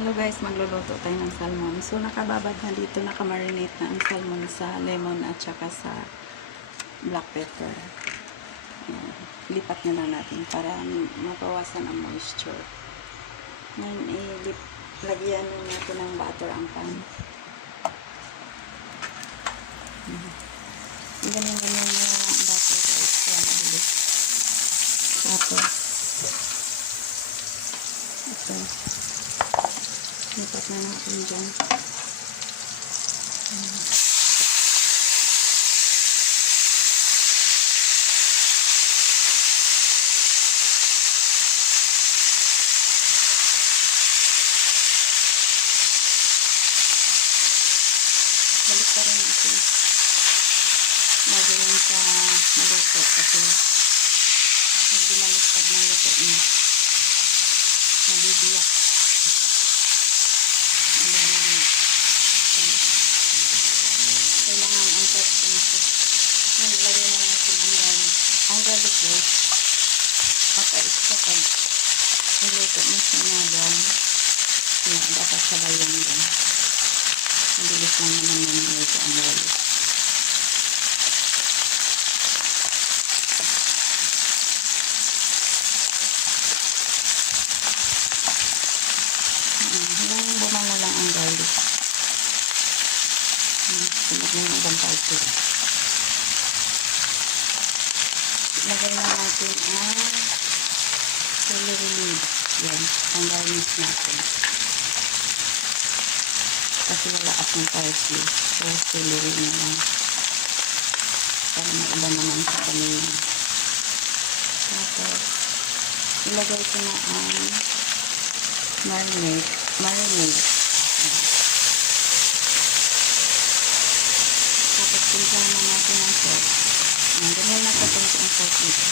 Hello guys, magluluto tayo ng salmon. So nakababad na dito, nakamarinate na ang salmon sa lemon at saka sa black pepper. Ayan. Lipat na lang natin para mapawasan ang moisture. Ngayon, lagyan natin ng butter ang pan. Ganyan na yung butter guys, kaya mabilis. Tapos, ito. Lipat na natin dyan. Balik pa rin natin. Bago yan sa maluto kasi hindi maliktad ng luto niya. Nabibiyak. Kailangan ang consistency. Ngayon, lagay na natin ang garlic. Ang garlic guys, mapais ka pag niluto mo siya na brown. Kaya dapat sabayan din. Mabilis lang naman na niluto ang garlic. Hanggang bumango lang ang garlic. Sunod na yung ibang parte. Lagay na natin ang celery leaves. Yan, ang garnish natin. Kasi malakas ng parsley. So, celery na lang. Para maiba naman sa kanina. Tapos, ilagay ko na ang marinade. Tapos, pinsan naman natin ang salt. Ganyan na kapunti ang salt nito.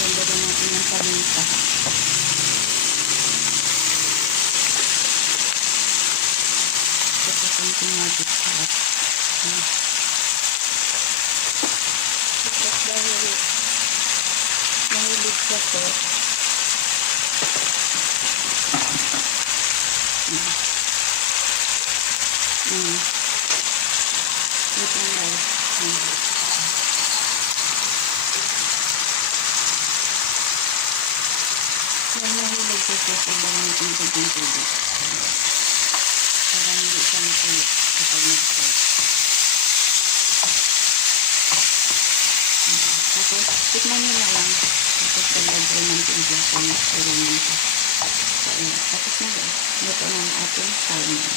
Lagyan natin ng paminta. Tapos, konting magic sauce. Tapos, dahil mahilig sa to. Ito ang guys. Yan mahilig sa sauce. Ibalang natin konting tubig. Para hindi siya matuyo kapag nag-sauce. Tapos, tikman nyo na lang. Tapos, lagay ng timpla kung kailangan pa. So, tapos na guys. Luto na ang ating salmon.